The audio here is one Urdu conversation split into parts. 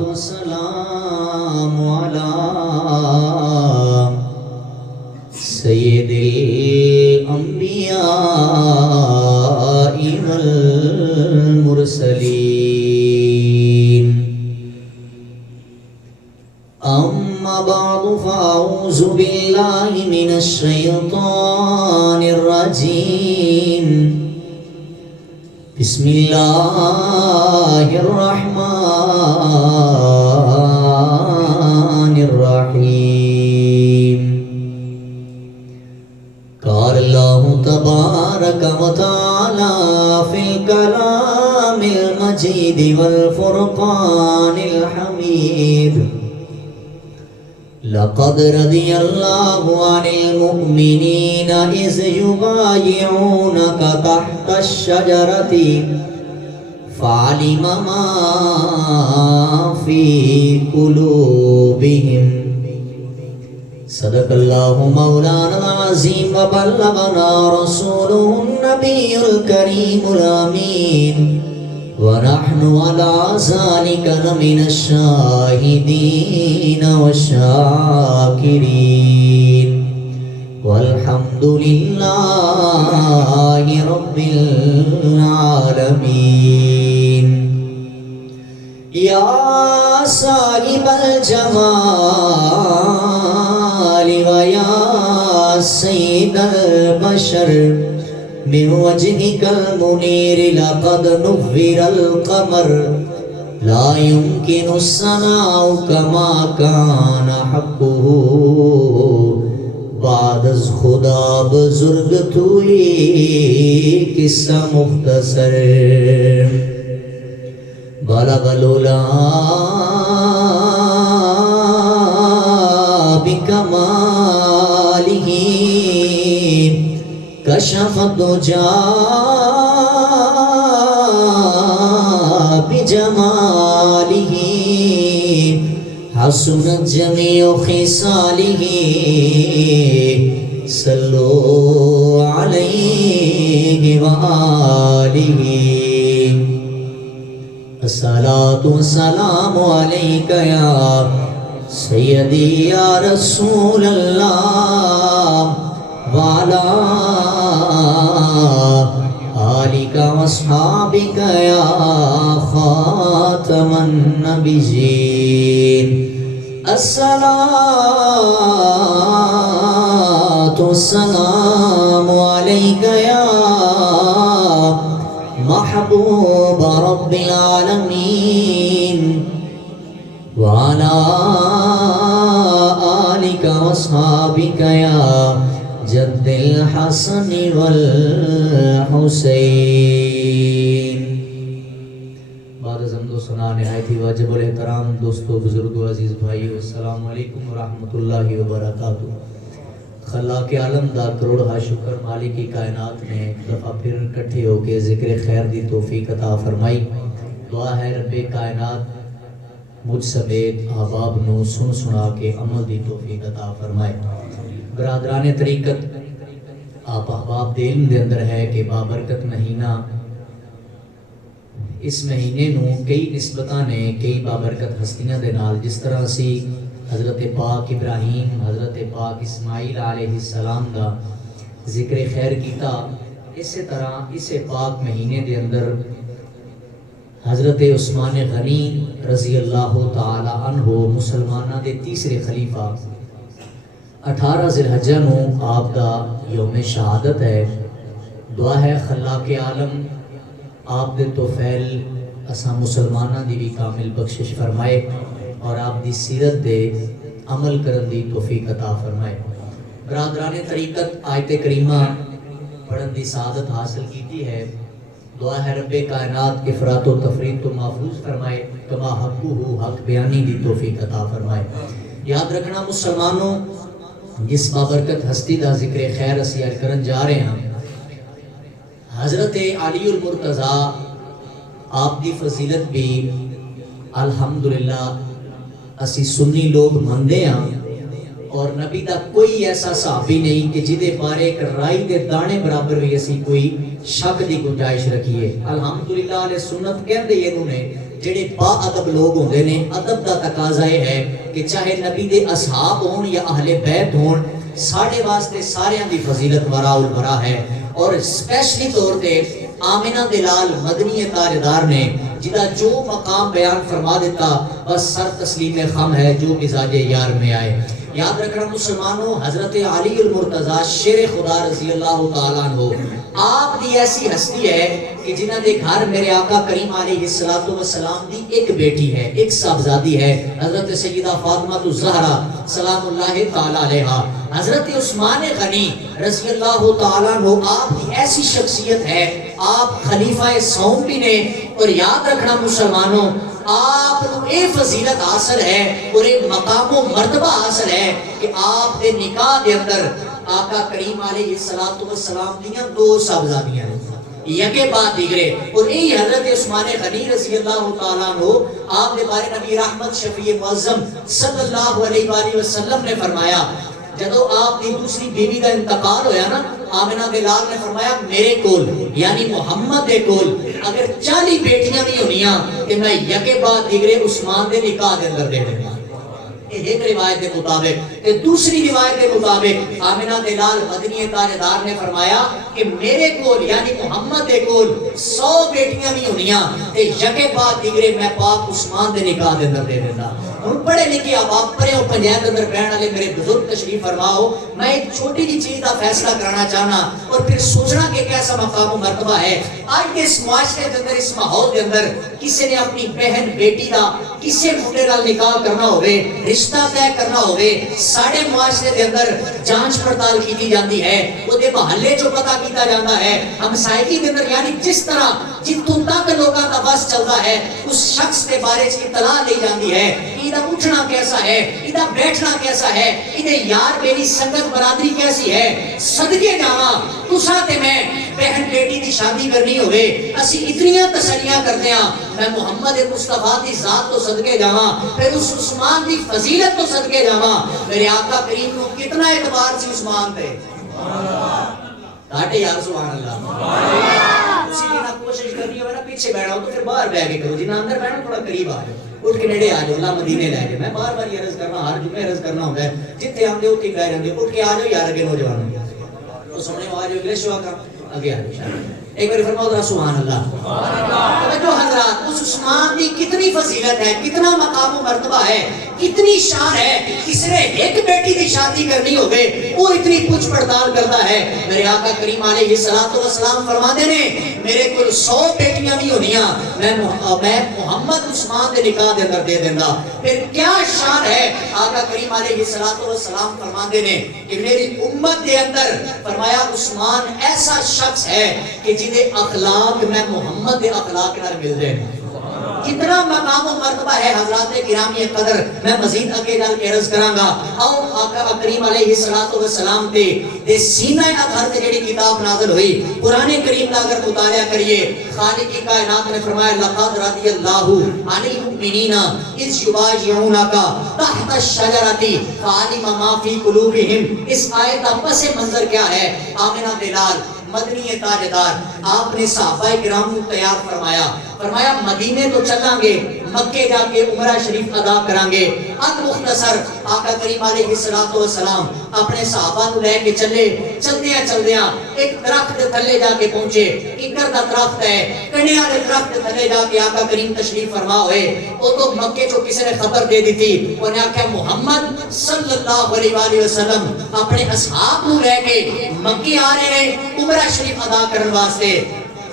والسلام على سيد الأنبياء والمرسلين أما بعد فأعوذ بالله من الشيطان الرجيم بسم الله الرحمن الرحيم قال الله تبارك وتعالى في الكلام المجيد والفرقان الحميد لقد رضي الله عن المؤمنين إذ يبايعونك تحت الشجرة فعلم ما في قلوبهم صدق الله مولانا العظيم وبلغنا رسوله النبي الكريم الأمين ونحن على ذلك لمن الشاهدين والشاكرين والحمد لله رب العالمين يا صاحب الجمال ويا سيد البشر من وجهك المنير لقد نور القمر لا يمكن الثناء كما كان حقه بعد از خدا بزرگ توئی قصہ مختصر بلغ العلا بکمالہ کشف الدجا بجمالہ حسنت جمیع خصالہ صلو علیہ وآلہ الصلاة والسلام علیک یا سیدی یا رسول اللہ وعلا آلک واصحابک یا خاتم النبیین الصلاة والسلام علیک یا محبوب رب العالمین وعلا آلک واصحابک یا جد الحسن والحسین بعد از حمد و ثنا نہایت ہی واجب الاحترام دوستو بزرگو عزیز بھائیو السلام علیکم ورحمۃ اللہ وبرکاتہ خلاق عالم دا کروڑا شکر مالک کائنات نے ایک دفعہ پھر اکٹھے ہو کے ذکر خیر دی توفیق عطا فرمائی دعا ہے رب کائنات مجھ سمیت احباب نو سن سنا کے عمل دی توفیق عطا فرمائے برادران طریقت آپ احباب دے علم دے اندر ہے کہ بابرکت مہینہ اس مہینے نو کئی نسبتاں نے کئی بابرکت ہستیاں دے نال جس طرح سی حضرت پاک ابراہیم حضرت پاک اسماعیل علیہ السلام دا ذکر خیر کیتا اسی طرح اسے پاک مہینے دے اندر حضرت عثمان غنی رضی اللہ تعالی عنہ مسلمانہ دے تیسرے خلیفہ 18 ذی الحجہ نو آپ دا یوم شہادت ہے دعا ہے خلاق عالم آپ دے توفیل اساں مسلمانہ دی بھی کامل بخشش فرمائے اور آپ دی سیرت دے عمل کرن دی توفیق عطا فرمائے برادران طریقت آیت کریمہ پڑھن دی سعادت حاصل کیتی ہے دعا ہے رب کائنات افراط و تفرید تو محفوظ فرمائے کما حقو حق بیانی دی توفیق عطا فرمائے یاد رکھنا مسلمانوں جس بابرکت ہستی دا ذکر خیر اسیار کرن جا رہے ہیں حضرت علی المرتضیٰ آپ دی فضیلت بھی الحمدللہ اسی سنی لوگ مندے ہیں اور نبی دا کوئی ایسا صحابی نہیں کہ جدے بارے ایک رائی دے دانے برابر بھی اسی کوئی شک دی گنجائش رکھیے الحمدللہ علیہ سنت کہندے انہوں نے جڑے با ادب لوگ ہوندے نے ادب دا تقاضا یہ ہے کہ چاہے نبی دے اصحاب ہون یا اہل بیت ہون ساڑے واسطے ساریاں دی فضیلت وراء الورا ہے. اور اسپیشلی طور تے آمنہ دلال مدنی تاجدار نے جدا جو مقام بیان فرما دیتا بس سر تسلیم خم ہے جو مزاج یار میں آئے. یاد رکھنا مسلمانوں حضرت علی المرتضی شیر خدا رضی اللہ تعالیٰ عنہ آپ دی ایسی ہستی ہے کہ جنہ دے گھر میرے آقا کریم علیہ السلام دی ایک بیٹی ہے ایک صاحبزادی ہے حضرت سیدہ فاطمہ الزہرا سلام اللہ تعالیٰ علیہا. حضرت عثمان غنی رضی اللہ تعالیٰ عنہ آپ کی ایسی شخصیت ہے آپ خلیفہ سوم بھی نے. اور یاد رکھنا مسلمانوں آپ کو اے فضیلت حاصل ہے اور ایک مقام و مرتبہ حاصل ہے کہ آپ کے نکاح دے اندر آقا کریم علیہ السلام دیاں دو صاحبزادیاں ہیں یکے بعد دیگرے. اور یہی حضرت عثمان غنی رضی اللہ تعالیٰ عنہ آپ نے بارے نبی رحمت شفیع معظم صلی اللہ علیہ وآلہ وسلم نے فرمایا جدو آپ کی دوسری بیوی کا انتقال ہویا نا آمنہ دلال نے فرمایا میرے کول یعنی محمد دے کول اگر 40 بیٹیاں بھی ہونیاں کہ میں یکے بعد دیگرے عثمان دے نکاح دے اندر دے دیں. ایک روایت کے مطابق کہ دوسری روایت کے مطابق آمنہ دلال مدنی تاجدار نے فرمایا کہ میرے کول یعنی محمد دے کول 100 بیٹیاں بھی ہونیاں تے یکے بعد دیگرے میں پاک عثمان دے نکاح دے اندر دے دینا. اور پڑھے لکھے اب آپ پڑھے ہو پنجاب اندر بہن والے میرے بزرگ تشریف فرماؤ میں ایک چھوٹی جی چیز کا فیصلہ کرنا چاہنا اور پھر سوچنا کہ کیسا مقام و مرتبہ ہے. آج کے اس معاشرے کے اندر اس ماحول کے اندر کسی نے اپنی بہن بیٹی کا کسی منڈے نال نکاح کرنا ہوئے رشتہ طے کرنا ہوئے ساڑے معاشرے کے اندر جانچ پڑتال کی جاتی ہے وہ دے محلے جو پتہ کیتا جاتا ہے ہمسائیگی کے اندر یعنی جس طرح جتوں تک لوگوں کا بس چلتا ہے اس شخص کے بارے سے اطلاع لی جاتی ہے ادھا اٹھنا کیسا ہے ادھا بیٹھنا کیسا ہے ادھے یار میری سنگت برادری کیسی ہے. صدقے جاواں تساں تے میں بہن بیٹی دی شادی کرنی ہوئے اسی اتنیاں تسلیاں کرتے ہیں میں محمد مصطفیٰ دی ذات تو صدقے جاواں پھر اس عثمان دی فضیلت تو صدقے جاواں. میرے آقا کریم کو کتنا اعتبار سی عثمان تے کاٹے یار سبحان اللہ. اسی لیے نہ کوشش کرنی ہوئے نا پیچھے بیٹھا ہو تو پھر باہر بیٹھ کے کرو جنہاں اندر بیٹھا تھوڑا قریب آ جاؤ اٹھ کے نیڑے آ جاؤ اللہ مدینے لے کے. میں بار بار یہ عرض کرنا ہر جمعے عرض کرنا ہوتا ہے جتنے آمدے ہوتی گئے رہتے اٹھ کے آ جاؤ یار اگے نوجوان تو سامنے آ جاؤ اگلے شوا کا آگے آ جاؤ. ایک بار فرماؤ ذرا سبحان اللہ. توجہ حضرات اس عثمان کی کتنی فضیلت ہے کتنا مقام و مرتبہ ہے کتنی شان ہے کس نے ایک بیٹی کی شادی کرنی ہوگے وہ اتنی پوچھ پڑتال کرتا ہے. میرے آقا کریم علیہ السلام فرماتے نے میرے کل 100 بیٹیاں بھی ہونیاں میں محمد عثمان دے نکاح دے اندر دے دینا. پھر کیا شان ہے آقا کریم علیہ السلام فرماتے نے کہ میری امت دے اندر فرمایا عثمان ایسا شخص ہے کہ جنہیں اخلاق میں محمد دے اخلاق نال مل جائے. کتنا مقام و مرتبہ ہے حضرات گرامی قدر. میں مزید آگے جا کے عرض کراں گا اور آقا کریم علیہ السلام تے سینہ اطہر تے جڑی کتاب نازل ہوئی قرآن کریم کا اگر مطالعہ کریے خالق کی کائنات نے فرمایا لقد رضی اللہ عن المؤمنین اذ یبایعونک تحت الشجرۃ فعلم ما فی قلوبہم. اس آیت کا پس منظر کیا ہے آمنہ دلال مدنی تاجدار آپ نے صحابہ کرام کو تیار فرمایا مدینے تو چلیں گے مکے جا کے عمرہ شریف ادا کریں گے. اب مختصر آقا کریم علیہ السلام اپنے صحابہ کو لے کے چلدیاں ایک درخت کے تھلے جا کے پہنچے. ککر دا درخت ہے کنیا دے درخت کے تھلے جا کے آقا کریم تشریف فرما ہوئے. وہ تو مکے جو کسی نے خبر دے دی تھی انہیں آخیا محمد صلی اللہ علیہ وآلہ وسلم اپنے اصحاب کو لے کے مکے آ رہے ہیں عمرہ شریف ادا کرنے واسطے.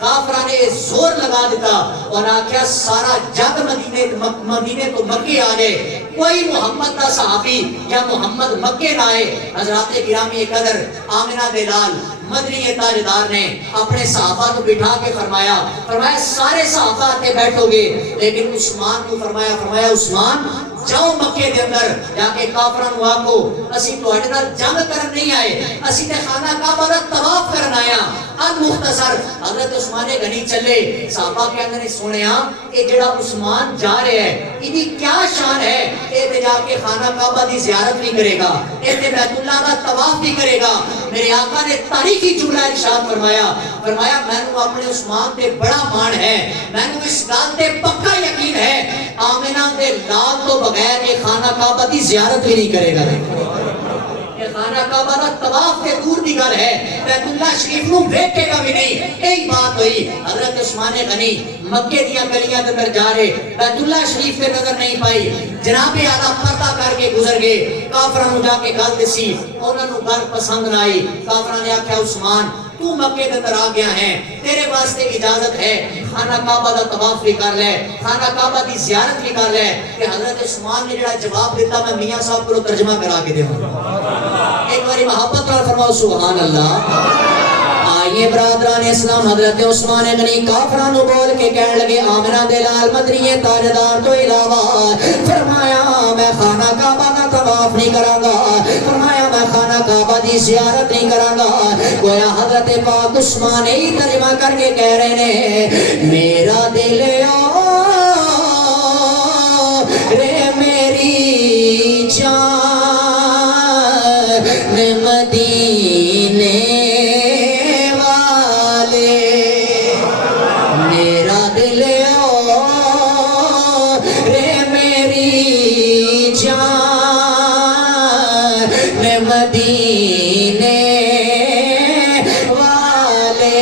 کافرہ نے زور لگا دیتا اور آکھیا سارا جگ مدینے تو مکے آ گئے کوئی محمد کا صحابی یا محمد مکے لائے. حضرات گرامی قدر آمنہ دلال مدنی تاجدار نے اپنے صحابہ کو بٹھا کے فرمایا سارے صحابہ آتے بیٹھو گے لیکن عثمان کو فرمایا عثمان جاؤ مکے دے اندر جا کے کافراں نوں آکھو اسی تہاڈے نال جنگ کرن نہیں آئے، اسی تے خانہ کعبہ دا طواف کرن آیا۔ ان مختصر حضرت عثمان غنی چلے، صحابہ کہندے نے سنیا اے جڑا عثمان جا رہا ہے ایدی کیا شان ہے، اے تے جا کے خانہ کعبہ دی زیارت بھی کرے گا، اے تے بیت اللہ دا طواف بھی کرے گا۔ میرے آقا نے تاریخی جملہ ارشاد فرمایا مینوں اپنے عثمان تے بڑا مان ہے، مینوں اس گل تے پکا یقین ہے آمنہ دے لال تو بغیر یہ خانہ کعبہ دی زیارت بھی نہیں کرے گا۔ یہ خانہ کعبہ دا طواف کے دور دی گل ہے، بیت اللہ شریف نو دیکھے گا بھی نہیں۔ یہی بات ہوئی حضرت عثمان غنی مکے دیاں گلیاں دے اندر جا رہے، بیت اللہ شریف تے نظر نہیں پائی، جناب اعلیٰ پردہ کر کے گزر گئے، کافراں نوں جا کے گل دسی، انہاں نوں گل پسند نہ آئی۔ کافراں نے آکھیا عثمان تو مکے دے اندر آ گیا ہے، تیرے واسطے اجازت ہے خانہ کعبہ دا طواف بھی کر لے، خانہ کعبہ دی زیارت بھی کر لے۔ کہ حضرت عثمان نے جڑا جواب دیتا میں میاں صاحب کو ترجمہ کرا کے دوں، ایک باری محبت اور فرماؤ سبحان اللہ۔ آئیے برادران اسلام، حضرت عثمان غنی کافران بول کے کہنے لگے آمنہ دے لال مدنی تاجدار تو علاوہ، فرمایا میں خانہ کعبہ کا طواف نہیں کراں گا، فرمایا میں خانہ کعبہ دی زیارت نہیں کراں گا۔ گویا حضرت پاک عثمان ہی ترجمہ کر کے کہہ رہے ہیں میرا دل رے میری جان مدینے والے، میرا دل رے میری جان مدینے والے۔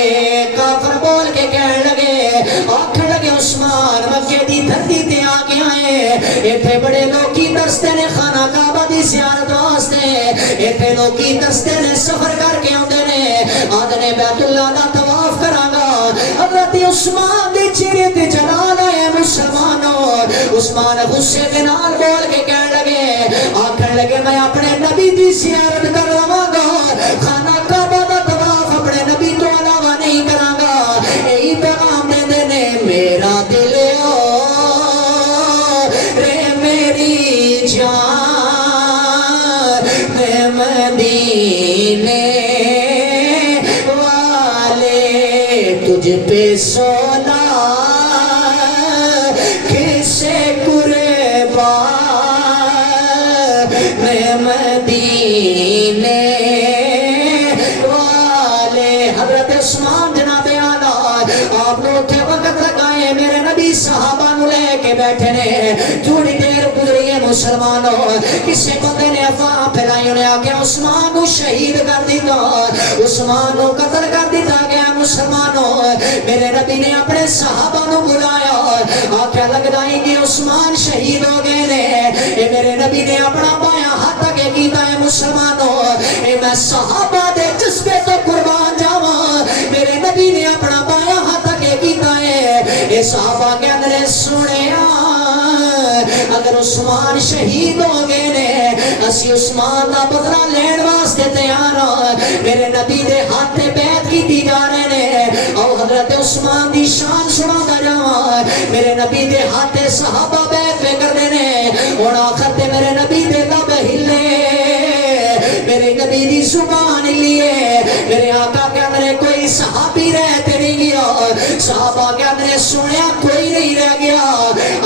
کافر بول کے کہنے لگے آکھن لگے عثمان مکے دی دھرتی تے آ کے آئے، ایتھے بڑے لوکی ترستے نے خانہ کعبہ دی زیارت واسطے، ایتھے لوکی ترستے نے سفر کر کے آندے نے آدھے نے بیت اللہ دا طواف کراں گا۔ حضرت عثمان دے چہرے تے جلال ہے مسلمانوں، عثمان غصے دے نال بول کے کہنے لگے آکھن لگے میں اپنے نبی دی زیارت کر لواں گا، خانہ کعبہ دا طواف اپنے نبی تو علاوہ نہیں کراں گا۔ یہی پیغام دے نے میرا دل رے میری جان مدینے والے، تجھ پہ سونا کسے قربان مدینے والے۔ حضرت عثمان جناب اعلیٰ آپ نے اتھے وقت لگائے، میرے نبی صحابہ نو لے کے بیٹھے نے، تھوڑی دیر گزری ہے مسلمانوں، کسے بندے نے افواہ پھیلائی، انہیں آکے عثمان کو شہید کر دیتا، عثمان کو قتل کر دیتا گیا۔ مسلمانوں میرے نبی نے اپنے صحابہ نو بلایا، آکے لگتا ہے کہ عثمان شہید ہو گئے نے، اے میرے نبی نے اپنا بایاں ہاتھ آگے کیتا ہے۔ مسلمانوں اے میں صحابہ دے جذبے تو قربان جاواں، میرے نبی نے اپنا بایاں ہاتھ آگے کیتا ہے۔ اے صحابہ کے اندر سنیا اگر عثمان شہید ہو گئے نے، اسی عثمان دا بدلہ لین واسطے تیار ہاں۔ میرے نبی دے ہاتھ بیعت کیتی جا رہے نے، او حضرت عثمان دی شان سنا دا جاواں، میرے نبی دے ہاتھ صحابہ بیعت پہ کر دینے، اور آخر تے میرے نبی دے لب ہلے، میرے نبی دی زبان لیے، میرے آقا کے اندر کوئی صحابی رہتے نہیں گیا، صحابہ کے اندر سنیا کوئی نہیں رہ گیا۔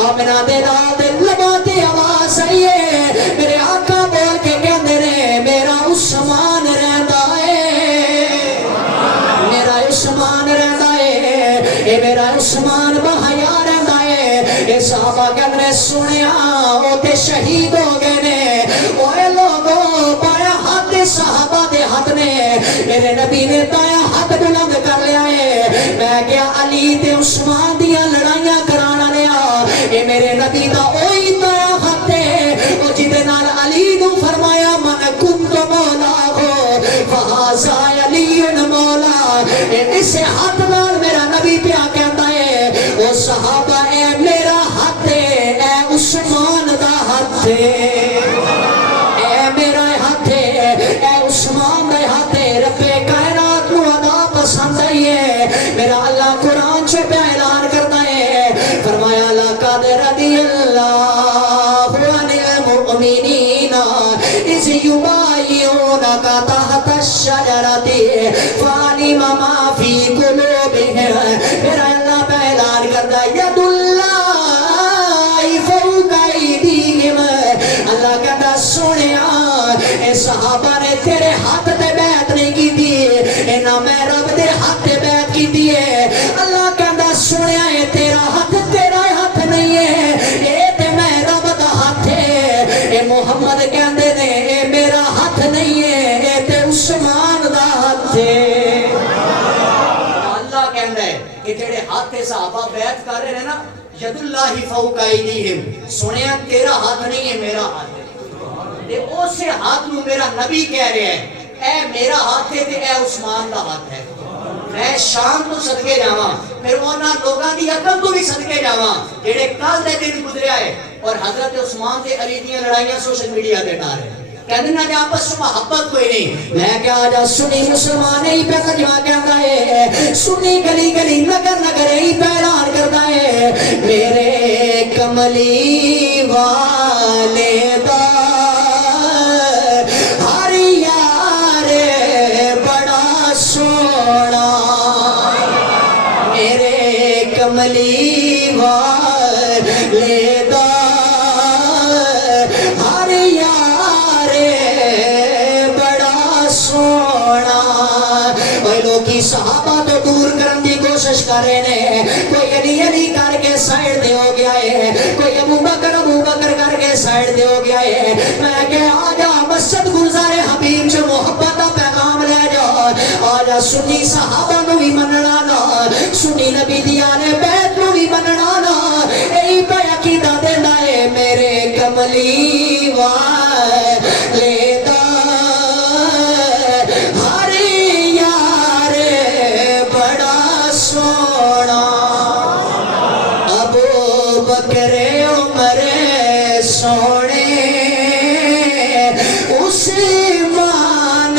آمنہ دے داد لباتے آواز آئیے، میرے آقا بول کے کہندے نے میرا عثمان رہندا ہے، میرا عثمان رہندا ہے، اے میرا عثمان بہیا رہندا ہے۔ اے صحابہ کے اندر سنیا وہ تے شہید ہو گئے نے، اوے لوگوں بایا ہاتھ صحابہ دے ہاتھ نے، میرے نبی نے دایا ہاتھ بلند کر لیا ہے، میں کیا علی تے عثمان دیاں لڑائیاں کرانا لیا، اے میرے نبی دا اوہی دایا ہاتھ ہے، او جدے نال علی نو فرمایا من کنت مولا ہو فہذا علی مولا، اے اسے ہاتھ نال میرا نبی پیا کہتا ہے او صحابہ اے میرا ہاتھ ہے، اے عثمان دا ہاتھ ہے، اے میرا ہاتھ ہے، اے عثمان دا ہاتھ ہے۔ رب کائنات کو ادا پسند ہے، میرا اللہ قرآن سے پہ اعلان کرتا ہے، فرمایا لقد رضی اللہ عنہ ہاتھ تے بیعت نہیں کیتی انہاں میں رب دے ہاتھ تے بیعت کیتی ہے اللہ کہندا سنیا اے تیرا ہاتھ نہیں ہے اے تے میں رب دا ہاتھ ہے اے محمد کہندے نے اے میرا ہاتھ نہیں ہے اے تے عثمان دا ہاتھ ہے اللہ کہندا ہے کہ جڑے ہاتھ صحابہ بیعت کر رہے ہیں نا ید اللہ فوق ایدیہم سنیا تیرا ہاتھ نہیں ہے میرا ہاتھ ہے تے اسے ہاتھ نو میرا نبی کہہ رہے ہیں اے میرا ہاتھ ہے تے اے عثمان دا ہاتھ ہے میں شام تو صدقے جاواں پھر انہاں لوگاں دی عقل تو بھی صدقے جاواں جڑے کل دے دن گزریا ہے اور حضرت عثمان تے علی دیاں لڑائیاں سوشل میڈیا تے ڈال رہے ہیں کہتے ہیں کہ آپس میں محبت کوئی نہیں میں کیا آجا سنی مسلمان ہی پہ تجمع کہتا ہے سنی گلی گلی نگر نگر ہی پہ اعلان کرتا ہے میرے کملی والے دا ہر یار بڑا سونا میرے کملی والے دا ہر یار بڑا سونا اوہ لوگی صحابہ تو دور کرن دی کوشش کر رہے ہیں کوئی علی علی کر کے سائڈ دے ہو گیا ہے کوئی ابو بکر کر کے سائڈ دے ہو گیا ہے میں کہ آجا مسجد گلزار حبیب جو محبت دا پیغام لے جا آجا سنی صحابہ نو بھی مننا نا سنی نبی دی آلے بیت نو بھی مننا نا اے پہ عقیدہ دینا ہے میرے کملی والے دا ہر یار بڑا سونا ابو بکر عمر سونے عثمان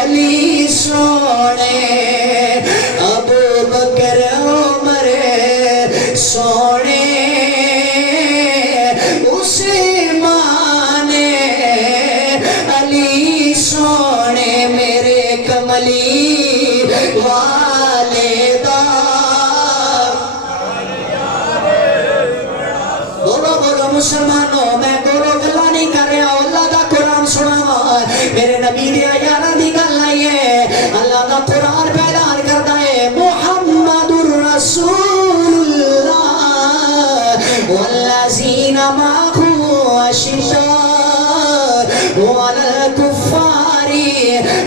علی سونے ابو بکر عمر سونے عثمان علی سونے میرے کملی والے دا بولو مسلمانوں میں گولو گلا نہیں کر رہا اللہ دا قرآن سنا میرے نبی دیا یارہ دی گل آئی ہے اللہ دا قرآن پہ اعلان کرتا ہے محمد الرسول اللہ والذین معه اشداء وعلى الكفار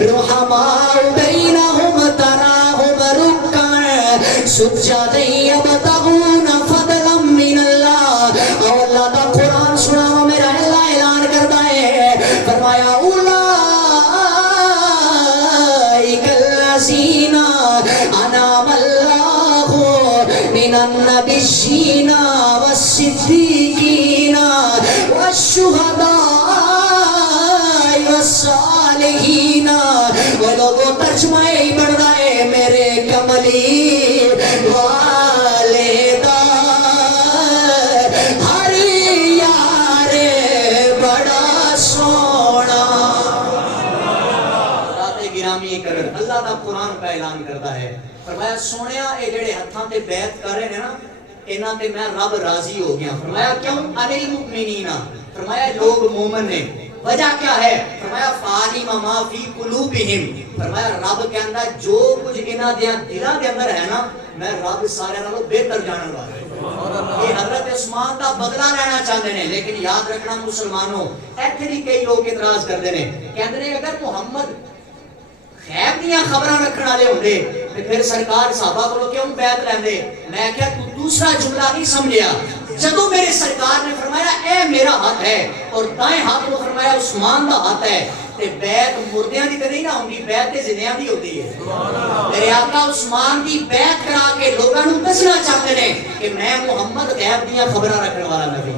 رحماء بینہم تراہم رکعا سجدا یبتغون فضلا من اللہ اور اللہ دا قرآن سنا میرا اللہ اعلان کرتا ہے فرمایا اولئک الذین انعم اللہ من النبیین والصدیقین والشہداء والصالحین وہ لوگوں ترجمہ ہی بڑھ رہا ہے میرے کملی والے دا ہر یار بڑا سونا رات گرامی کر اللہ دا قرآن پہ اعلان کرتا ہے فرمایا سونیا اے جڑے ہتھاں تے بیعت کر رہے ہیں نا انہاں تے میں رب راضی ہو گیا فرمایا کیوں علی المؤمنین فرمایا لوگ مومن نے وجہ کیا ہے فرمایا فعلم ما فی قلوبہم فرمایا رب کہندا جو کچھ انہاں دے دلاں دے اندر ہے نا میں رب سارے نالوں بہتر جانن والا یہ حضرت عثمان دا بدلہ لینا چاہتے ہیں لیکن یاد رکھنا مسلمانوں ایتھے بھی کئی لوگ اعتراض کرتے ہیں کہندے نے اگر محمد غیب دیاں خبراں رکھن والے ہوندے تے پھر سرکار صحابہ کولوں کیوں بیعت لیندے میں کہیا تو دوسرا جملہ نہیں سمجھیا جدوں میرے سرکار نے فرمایا اے میرا ہاتھ ہے اور دائیں ہاتھ کو فرمایا عثمان دا ہاتھ ہے تے بیعت مردیاں دی تے نہیں نہ ہوندی بیعت تے زندیاں دی ہوندی ہے میرے آقا عثمان دی بیعت کرا کے لوگاں نوں دسنا چاہتے ہیں کہ میں محمد غیب دیاں خبراں رکھن والا نبی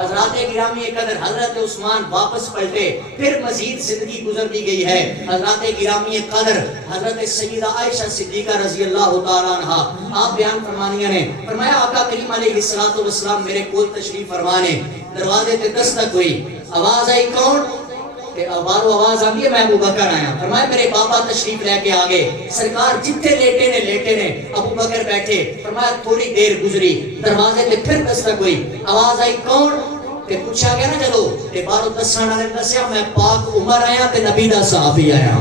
حضرات گرامی قدر حضرت عثمان واپس پلٹے پھر مزید زندگی گزرتی گئی ہے حضرات گرامی قدر حضرت سیدہ عائشہ صدیقہ رضی اللہ تعالیٰ عنہ آپ بیان فرمانیہ نے فرمایا آقا کریم علیہ السلام میرے کول تشریف فرمانے دروازے تے دستک ہوئی آواز آئی کون کہ بارو آواز آگئی میں ابو بکر آیا فرمایا میرے بابا تشریف لے کے آگے سرکار جتنے لیٹے نے ابو بکر بیٹھے فرمایا تھوڑی دیر گزری دروازے تے پھر دستک ہوئی آواز آئی کون تے پوچھا گیا نا جدو تے باہروں دسن والے نے دسیا میں پاک عمر آیا تے نبی دا صحابی آیا.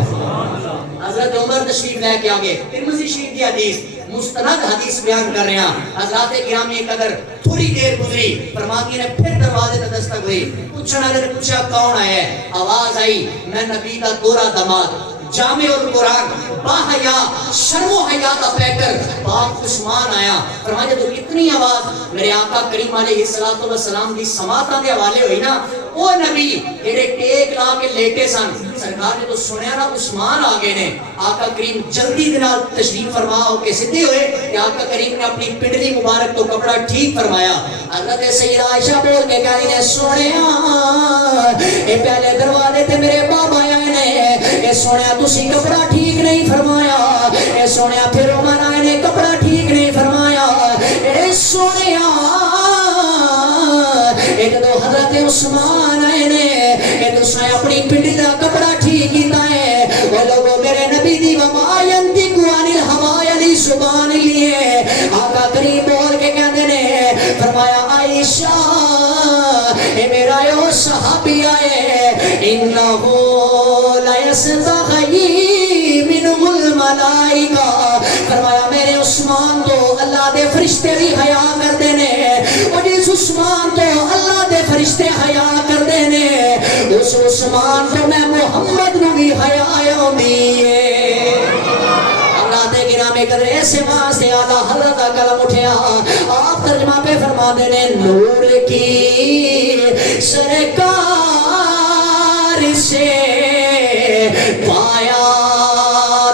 حضرت عمر تشریف لے کے آگے ترمذی شریف کی حدیث مستند حدیث بیان کر رہے ہیں. حضرات گرامی قدر تھوڑی دیر گزری فرماتی نے پھر دروازے تے دستک ہوئی. پوچھنے والے نے پوچھا کون آیا ہے؟ آواز آئی میں نبی دا گورا داماد جامع القرآن با حیا شرم و حیا دا پیکر پاک عثمان آیا. فرمایا تو اتنی آواز میرے آقا کریم علیہ السلام دی سماعتاں دے حوالے ہوئی نا او نبی جڑے ٹیک لا کے لیٹے سن سرکار نے تو سنیا نا عثمان آگے نے. آقا کریم جلدی دے نال تشریف فرما ہو کے سدھے ہوئے کہ آقا کریم نے اپنی پنڈلی مبارک تو کپڑا ٹھیک فرمایا. حضرت سیدہ عائشہ بول کے کہہ رہی ہے سونیا اے پہلے دروازے تے میرے بابا آئے نے اے سونیا تسی کپڑا ٹھیک نہیں فرمایا. اے سونیا پھر عمر آئے نے کپڑا ٹھیک نہیں فرمایا. اے سونیا اے جدو حضرت عثمان آئے نے اے تساں اپنی پنڈلی دا کپڑا ٹھیک کیتا ہے. وہ لوگوں میرے نبی دی وما ینطق عن الہوی علی زبان لیے آقا کریم بول کے کہندے نے فرمایا عائشہ اے میرا یو صحابی آئے انہو لا یستحیی منہ الملائکہ. فرمایا میرے عثمان تو اللہ دے فرشتے بھی حیا کر دینے اور جس عثمان تو اللہ دے فرشتے حیا کر دینے اس عثمان تو میں محمد نو بھی حیا آئی ہے. اللہ دے گرامی قدر ایسے واسطے آلہ حضرت کا قلم اٹھیا آپ ترجمہ پہ فرما دینے نور کی سرکار سے پایا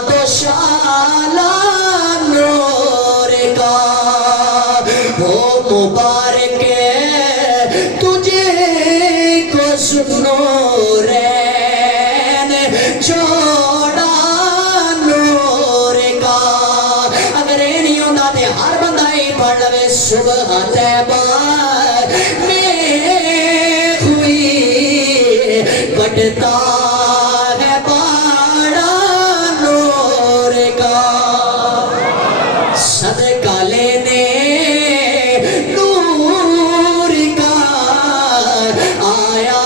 تو شالا نور کا وہ مبارک تجھے کو سنورین چھوڑا نور کا. اگر یہ نہیں ہوتا تو ہر بندہ ہی پڑھ لے صبح طیبہ میں ہوئی بڑھتا ہے باڑا نور کا. صدقہ لینے نور کا آیا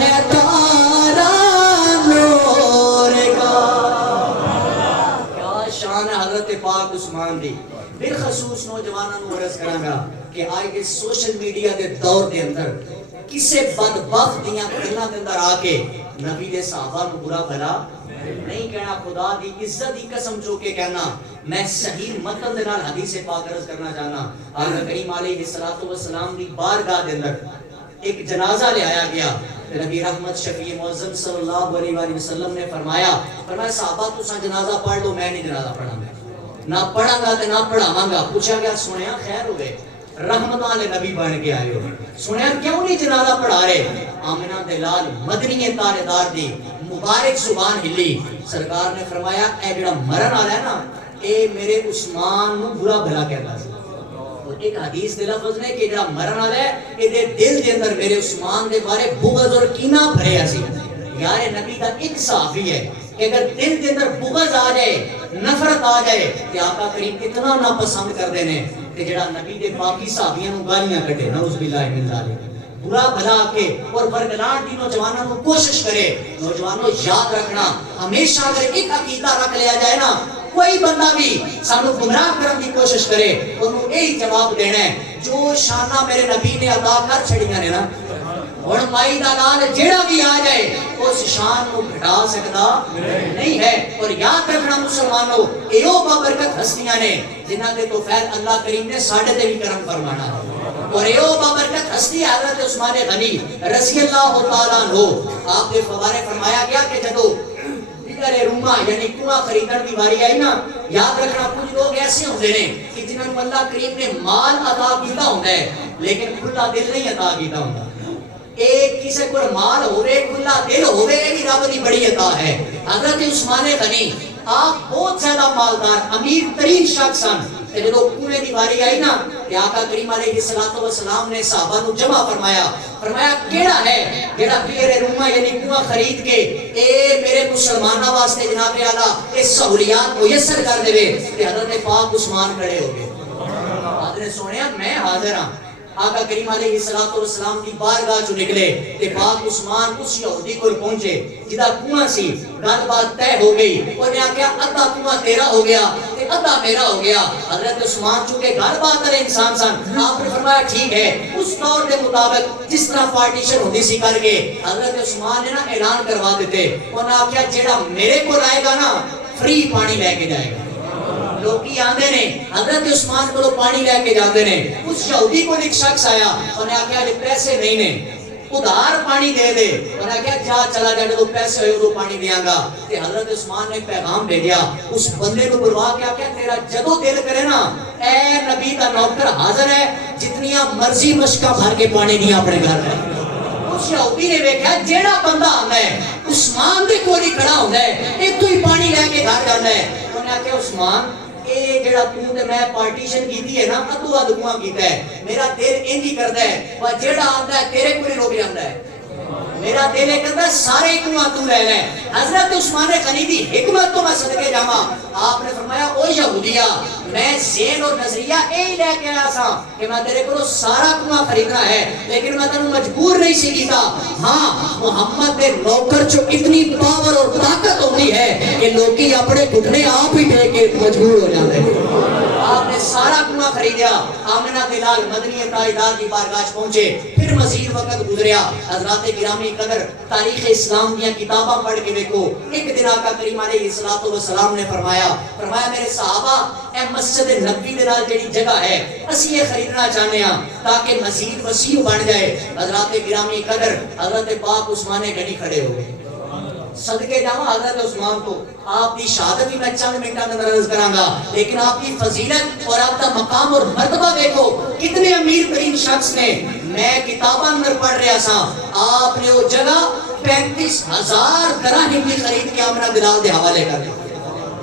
ہے تارا نور کا. کیا شان ہے حضرت پاک عثمان دی. بالخصوص نوجوانوں کو عرض کروں گا کہ آج کے سوشل میڈیا دے دور دے اندر کسے بدبخت دیاں گلاں دے اندر آ کے نبی دے صحابہ کو برا بھلا نہیں کہنا. خدا دی عزت دی قسم جو کے کہنا میں صحیح متن دے نال حدیث پاک عرض کرنا چاہنا. آقا کریم علیہ السلام دی بارگاہ دے اندر ایک جنازہ لے آیا گیا. نبی رحمت شفیع معظم صلی اللہ علیہ وآلہ وسلم نے فرمایا صحابہ تساں جنازہ پڑھ لو میں نہیں جنازہ پڑھاں گا نہ پڑھاں گا تے نہ پڑھاواں گا. پوچھا گیا سنیا خیر ہوئے رحمتاں علی نبی بن کے آئے ہو سنیا کیوں نہیں جنازہ پڑھا رہے؟ آمنہ دلال مدنی تارے دار دی مبارک زبان ہلی. سرکار نے فرمایا اے جڑا مرن والا ہے نا اے میرے عثمان نو برا بھلا کہتا سی. ایک حدیث دے لفظ نے کہ جڑا مرن والا ہے اے دے دل دے اندر میرے عثمان دے بارے بغض اور کینہ بھریا سی. یار نبی دا ایک صحابی ہے کہ اگر دل دے اندر بغض آ جائے نفرت آ جائے تے آقا کریم اتنا ناپسند کر دینے کہ جڑا نبی دے باقی صحابیاں نو گالیاں کٹے نعوذ باللہ من ذالک برا بھلا کے اور برگلان دی نوجوانوں کو کوشش کرے. نوجوانوں یاد رکھنا ہمیشہ اگر ایک عقیدہ رکھ لیا جائے نا کوئی بندہ بھی سانو گمراہ کرنے کی کوشش کرے انہوں یہی جواب دینا ہے جو شانہ میرے نبی نے عطا کر چھڑیاں نے نا اور مائی دا لال جیڑا بھی آ جائے اس شان کو گھٹا سکتا نہیں ہے. اور یاد رکھنا مسلمانوں ایو بابرکت ہستیاں نے جنہاں دے تو فیض اللہ کریم نے ساڑھے دے بھی کرم فرمانا اور ایو بابرکت ہستی حضرت عثمان غنی رضی اللہ تعالیٰ عنہ. آپ نے فوارے فرمایا گیا کہ جدو دیگر روما یعنی کنواں خریدن دی باری آئی نا یاد رکھنا کچھ لوگ ایسے ہوندے نے کہ جنہاں کو اللہ کریم نے مال عطا کیتا ہوندا ہے لیکن کھلا دل نہیں عطا کیتا ہوندا. ایک کسی کو مال ہوئے کھلا دل ہوئے بھی رب دی بڑی عطا ہے. حضرت عثمان غنی آپ بہت زیادہ مالدار امیر ترین شخص ہیں. جب کنویں دی باری آئی نا کہ آقا کریم علیہ السلام نے صحابہ نو جمع فرمایا کیڑا ہے جڑا پیر روما یعنی کنواں خرید کے اے میرے مسلمانوں واسطے جناب اعلیٰ اس سہولیات میسر کر دے. کہ حضرت پاک عثمان کھڑے ہو گئے. حضرت سونیا میں حاضر ہاں آقا کریم علیہ السلام کی بارگاہ چ نکلے تے پاک عثمان اس یہودی کو پہنچے جدا کنواں سی گل بات طے ہو گئی انہیں آخیا ادھا کنواں تیرا ہو گیا تے ادھا میرا ہو گیا حضرت عثمان چونکہ گل بات والے انسان سن آپ نے فرمایا ٹھیک ہے اس دور کے مطابق جس طرح پارٹیشن ہوتی سی کر کے حضرت عثمان نے نا اعلان کروا دیتے انہیں آخیا جیڑا میرے کو لائے گا نا فری پانی لے کے جائے گا لوگی آندے نے حضرت عثمان کو پانی لے کے جاندے نے اس یہودی کو ایک شخص آیا انہیں آخیا جب پیسے نہیں نے ادھار پانی دے دے انہیں کہا جا چلا جا جو پیسے ہوئے وہ پانی دیا گا کہ حضرت عثمان نے پیغام بھیجا اس بندے کو بلوا کے کیا تیرا جدو دل کرے نا اے نبی دا نوکر حاضر ہے جتنیاں مرضی مشکا بھر کے پانی دیا اپنے گھر میں اس یہودی نے دیکھا جیڑا بندہ آندا ہے عثمان دے کول ہی کھڑا ہوندا ہے ایتھے ہی پانی لے کے گھر جاندا ہے انہیں کہا عثمان اے جڑا تو تے میں پارٹیشن کیتی ہے نا ادو ادگواں کیتا ہے میرا دل انج ہی کردا ہے وا جڑا آندا ہے تیرے کول ہی روک جاندا ہے میرا دل کہتا ہے سارے کنواں تو لے لے حضرت عثمان غنی دی حکمت تو میں صدقے جاواں آپ نے فرمایا او یہودیا میں ذہن اور نظریہ اے لے کے آیا سا کہ میں تیرے کو سارا کنواں خریدنا ہے لیکن میں تینوں مجبور نہیں سی کیتا ہاں محمد دے نوکر چو اتنی پاور اور طاقت ہوتی ہے کہ لوگی اپنے گھٹنے آپ ہی دے کے مجبور ہو جاتے ہیں آپ نے سارا کنواں خریدیا آمنہ بلال مدنی تاجدار کی بارگاہ پہنچے پھر مزید وقت گزریا حضرات گرامی قدر تاریخ اسلام دیا کتاباں پڑھ کے دیکھو ایک دن آقا کریم علیہ السلام نے فرمایا میرے صحابہ اے مسجد نبوی دے نال جڑی جگہ ہے اسی یہ خریدنا چاہنے ہیں تاکہ مزید وسیع بن جائے حضرات گرامی قدر حضرت پاک عثمان غنی کھڑے ہو گئے صدقے جاواں حضرت عثمان کو آپ کی شہادت بھی میں چند منٹوں میں عرض کراں گا لیکن آپ کی فضیلت اور آپ کا مقام اور مرتبہ دیکھو کتنے امیر ترین شخص نے میں کتاباں اندر پڑھ رہا سا آپ نے وہ جگہ 35,000 دراہم کی خرید کے آمنہ بلال دے حوالے کر دی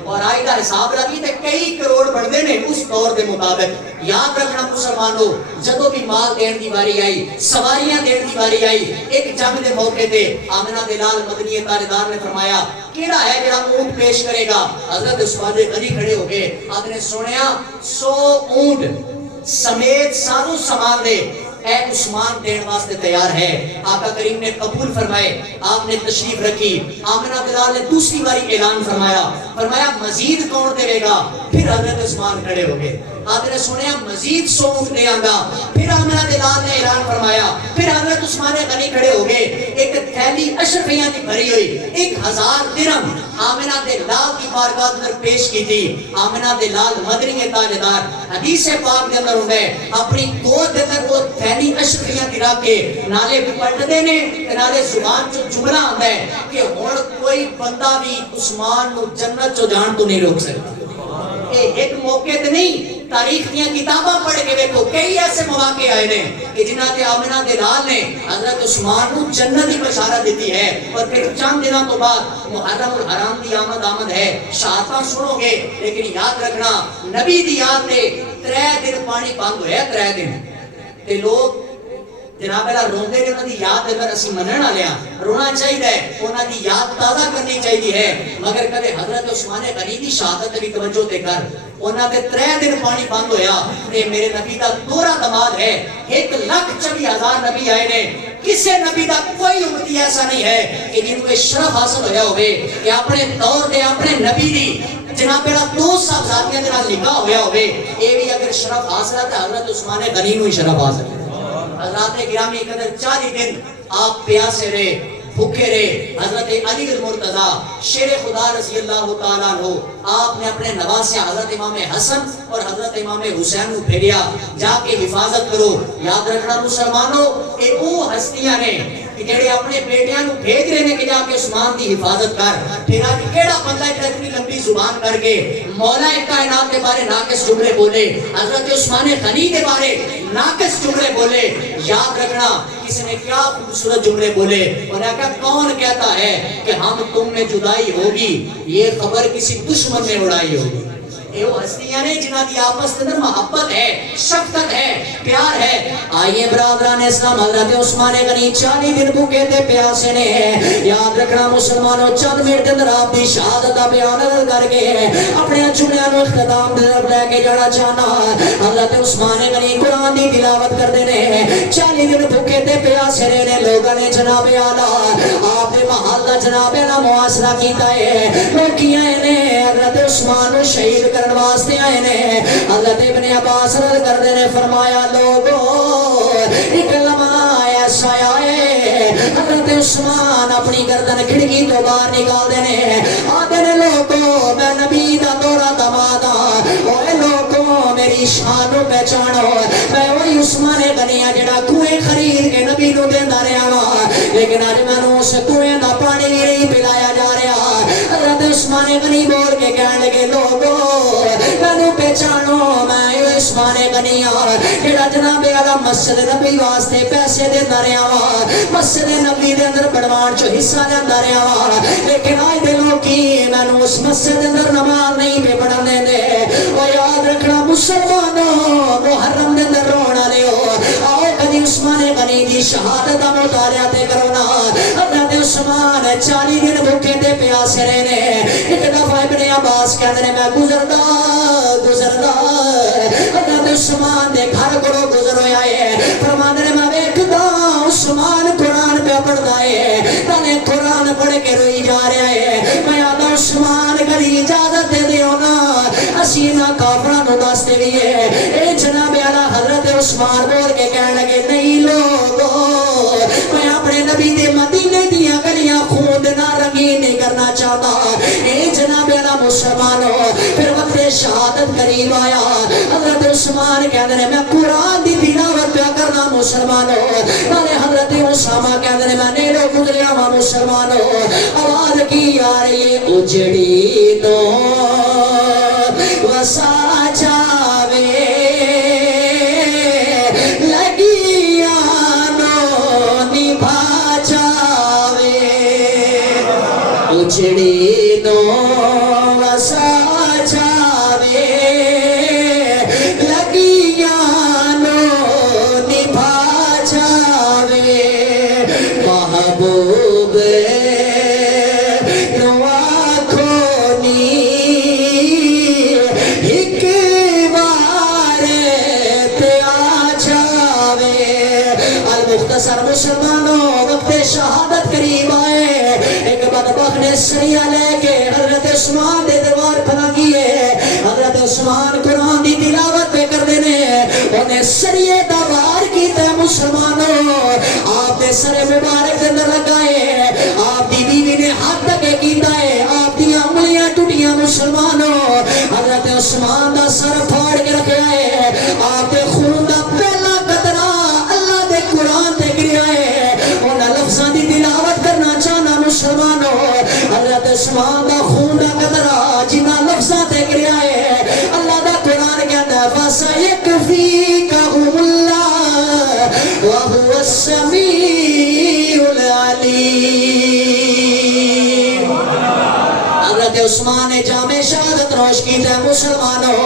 اور آئی دا حساب رکھی تے کئی کروڑ بڑھنے نے اس دور دے مطابق یاد رکھنا مسلمانوں جدو بھی مال دین دی باری آئی سواریاں دین دی باری آئی ایک جنگ دے موقع تے آمنہ بلال مدنی تاجدار نے فرمایا کیڑا ہے جڑا اونٹ پیش کرے گا حضرت عثمان غنی کھڑے ہو گئے آپ نے سنیا 100 اونٹ سمیت ساروں سامان دے اے عثمان دین واسطے تیار ہے آقا کریم نے قبول فرمائے آپ نے تشریف رکھی آمنہ بلال نے دوسری باری اعلان فرمایا مزید کون دے گا پھر حضرت عثمان کھڑے ہو گئے آپ نے سنیا مزید 100 اونٹ دے آنگا پھر آمنہ بلال نے اعلان فرمایا پھر حضرت عثمان غنی کھڑے ہو گئے ایک تھیلی اشرفیاں کی بھری ہوئی 1000 درہم آمنہ بلال کی بارگاہ اندر پیش کی تھی آمنہ بلال مدنی تاجدار حدیث پاک کے اندر ہوئے اپنی گود اندر وہ تھیلی اشرفیاں کی رکھ کے نالے پڑھتے نے نالے زبان جو جملہ آتا ہے کہ ہن کوئی بندہ بھی عثمان کو جنت چو جان تو نہیں روک سکتا ایک موقع تے نہیں تاریخ دیا کتاباں پڑھ کے دیکھو کئی ایسے مواقع آئے نے کہ جنہاں تے آمنہ بلال نے حضرت عثمان کو جنت کی بشارت دیتی ہے اور پھر چند دنوں تو بعد محرم الحرام دی آمد ہے شہادتاں سنو گے لیکن یاد رکھنا نبی دی یاد تے 3 دن پانی بند ہویا 3 دن تے لوگ جناب اللہ روندے نے انہاں دی یاد اگر اسی منن والے رونا چاہیے انہاں دی یاد تازہ کرنی چاہیے ہے مگر کدے حضرت عثمان غنی دی شہادت بھی توجہ تے کر انہاں دے 3 دن پانی بند ہویا تے میرے نبی دا دورہ دماد ہے 1,24,000 نبی آئے نے کسے نبی دا کوئی امتی ایسا نہیں ہے کہ جن کو شرف حاصل ہویا ہوئے کہ اپنے دور دے اپنے نبی دی جناب اللہ 2 صاحبزادیاں دے نال نکاح ہویا ہوئے اے بھی اگر شرف حاصل ہے تے حضرت عثمان غنی نو ہی شرف حاصل ہے حضرات گرامی قدر 40 دن آپ پیاسے رہے بھوکے رہے حضرت علی المرتضی شیر خدا رضی اللہ تعالیٰ عنہ آپ نے اپنے نواسے حضرت امام حسن اور حضرت امام حسین کو بھیجا جا کے حفاظت کرو یاد رکھنا مسلمانوں کہ وہ ہستیاں نے کہ جڑے اپنے بیٹیاں کو بھیج رہے ہیں کہ جا کے عثمان دی حفاظت کر پھر آج کیڑا بندہ اتنی لمبی زبان کر کے مولا کائنات کے بارے ناقص جملے بولے حضرت عثمان غنی کے بارے ناقص جملے بولے یاد رکھنا کسی نے کیا خوبصورت جملے بولے اور کہا کون کہتا ہے کہ ہم تم میں جدائی ہوگی یہ خبر کسی دشمن نے اڑائی ہوگی یہ وہ ہستیاں نے جنہاں دی آپس کے اندر محبت ہے، شفقت ہے، پیار ہے۔ آئیے برادران اسلام، حضرت عثمان غنی 40 دن بھوکے تھے پیاسے نے۔ یاد رکھنا مسلمانوں، چند منٹ کے اندر آپ دی شہادت دا بیان کر کے اپنے جملیاں نو اختتام دے طرف لے کے جانا چاہنا۔ حضرت عثمان غنی قرآن دی تلاوت کردے نے، 40 دن بھوکے تھے پیاسے نے۔ لوگوں نے جناب اعلیٰ آپ دے محل دا جناب اعلیٰ محاصرہ کیتا ہے۔ لوگ کیا نے حضرت عثمان کو شہید کرنے واسطے آئے نے۔ حضرت ابن عباس رضی کردے نے فرمایا لوگوں ایک لمحہ ایسا آئے، حضرت عثمان اپنی گردن کھڑکی تو باہر نکال دینے آدھے نے لوگوں میں نبی دا دورہ دمادا، اوے لوگوں میری شان پہچانو، میں وہی عثمان غنی جڑا کنویں خرید کے نبی نو دیندا رہا وا، لیکن اج مینوں اس کنویں دا پانی بھی نہیں پلایا جا رہا۔ حضرت عثمان غنی بول کے کہنے لگے لوگوں مینوں پہچانو، میں عثمان غنی جڑا جناب اعلیٰ مسجد نبی واسطے پیسے دیندا رہا وا، مسجد نبی دے اندر بنوان چ حصہ لیندا رہا وا، لیکن اج دے لوکی مینوں اس مسجد دے اندر نماز نہیں پہ پڑھن دیندے۔ او یاد رکھنا مسلمانوں، محرم دے اندر رون والے ہو، آؤ کدی عثمان غنی دی شہادت دا مطالعہ تے کرو نا۔ حضرت عثمان 40 دن بھوکے تے پیاسے رہے نے۔ ایک دفعہ ابن عباس کہندے نے میں گزردا حضرت عثمان دے گھر کولوں گزر ہویا ہے، فرماندے نے میں ویکھدا عثمان قرآن پہ پڑھدا ہے، نالے قرآن پڑھ کے روئی جا رہا ہے۔ میں آدھا عثمان غنی اجازت دے دیو نا، اسی نہ کافراں نوں دس دیئے۔ اے جناب اعلیٰ حضرت عثمان بول کے کہنے لگے نہیں لوگو، میں اپنے نبی دے مدینے دیاں گلیاں خون نہ رنگین نہیں کرنا چاہتا۔ اے جناب اعلیٰ مسلمانوں، پھر وقت شہادت قریب آیا۔ حضرت عثمان کہنے لگے میں قرآن دی تلاوت پہ کرنا مسلمانوں، نالے حضرت اسامہ کہنے لگے میں نیڑے گزریا ہوا مسلمانوں۔ آواز کی آ رہی ہے اجڑی تو وسا جاوے لگیا نو نبھا جاوے، اجڑی نو وسا جاوے لگیا نو نبھا جاوے، محبوب مختصر مسلمانوں وقت شہادت قریب آئے، ایک بدبخت نے سریہ لے کے حضرت عثمان دے دیوار پھنا کیے۔ حضرت عثمان قرآن دی تلاوت پہ کر دینے، انہیں سریہ دوار کی تے مسلمانوں، آپ دے سر مبارک دے اندر لگائے، آپ دی بیوی نے ہاتھ تکے کیتا ہے، آپ دی انگلیاں ٹوٹیاں مسلمانوں۔ حضرت عثمان دا سر پھاڑ کے رکھے آئے، آپ دے خون دا پہلا قطرہ اللہ دے قرآن تے گریا ہے، انہاں لفظاں دی تلاوت کرنا چاہنا مسلمانوں۔ حضرت عثمان دا خون دا قطرہ جنہاں لفظاں تے گریا ہے، اللہ دا قرآن کہتا ہے فَسَيَكْفِيكَهُمُ اللَّهُ وَهُوَ السَّمِيعُ الْعَلِيمُ۔ حضرت عثمان نے جامع شہادت نوش کی تے مسلمانوں،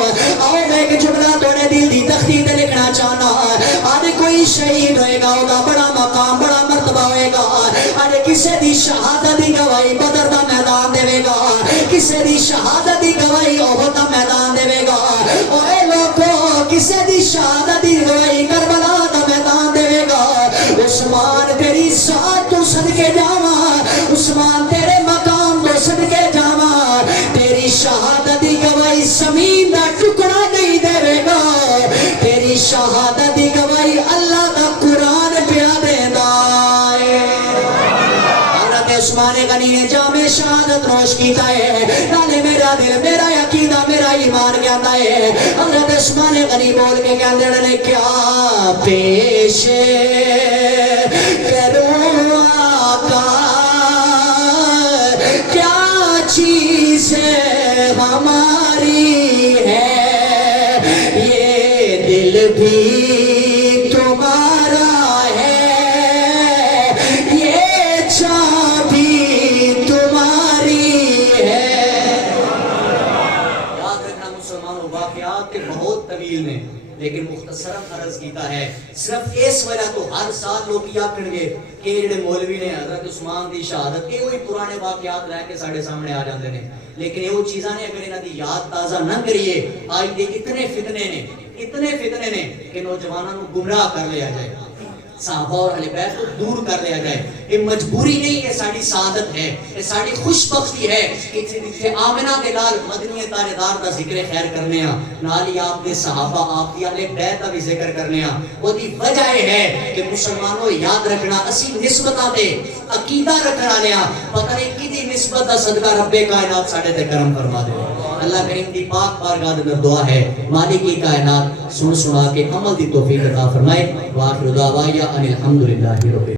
آؤ میں ایک جملہ توڑے دل دی تختی تے لکھنا چاہنا۔ آج کوئی شہید ہوئے گا، ہوگا بڑا مقام بڑا مرتبہ ہوئے گا۔ آج کسے دی شہادت دی گواہی بدر دا میدان دے گا، کسے دی شہادت دی گواہی احد دا میدان دے گا، اوے لوگوں کسے دی شہادت دی گواہی کربلا دا میدان دے گا۔ عثمان تیری ذات تو صدقے جاواں، عثمان تیرے مقام تو صدقے جاواں، تیری شہادت دی گواہی زمین دا ٹکڑا نہیں دے گا، تیری شہادت دی گواہی اللہ دا قرآن پیا دیندا ہے۔ حضرت عثمان غنی نے جامع شہادت نوش کیتا ہے، نالے میرا دل میرا عقیدہ میرا ایمان کہتا ہے۔ حضرت عثمان غنی بول کے کہندے نے کیا پیش کروں آقا، کیا چیز ہماری ہے، یہ دل بھی تمہارا ہے، یہ جان بھی تمہاری ہے۔ یاد رکھنا مسلمان کیتا ہے صرف اس وجہ تو ہر سال لوگ کیا کرنگے کہ جڑے مولوی نے حضرت عثمان دی شہادت یہ وہی پرانے واقعات رہ کے ساڑھے سامنے آ جاندے نے لیکن یہ وہ چیزاں نے اگر انہاں دی یاد تازہ نہ کریے آج دے اتنے فتنے نے کہ نوجوانوں کو گمراہ کر لیا جائے صحابہ اور اہل بیت کو دور کر لیا جائے یہ مجبوری نہیں یہ ساری سعادت ہے یہ ساری خوش بختی ہے کہ آمنہ کے لال مدنی تارے دار دا ذکر خیر کرنے ہاں نالی آپ دے صحابہ آپ دی اہل بیت دا بھی ذکر کرنے ہاں وہ دی وجہ ہے کہ مسلمانوں یاد رکھنا اسی نسبتاں دے عقیدہ رکھنا لیا پتہ نہیں کی دی نسبت دا صدقہ رب کائنات ساڑھے تے کرم فرما دے اللہ کریم دی پاک بارگاہ دے دعا ہے مالک کی کائنات سن سنا کے عمل دی توفیق عطا فرمائے وآخر دعوایا ان الحمدللہ رب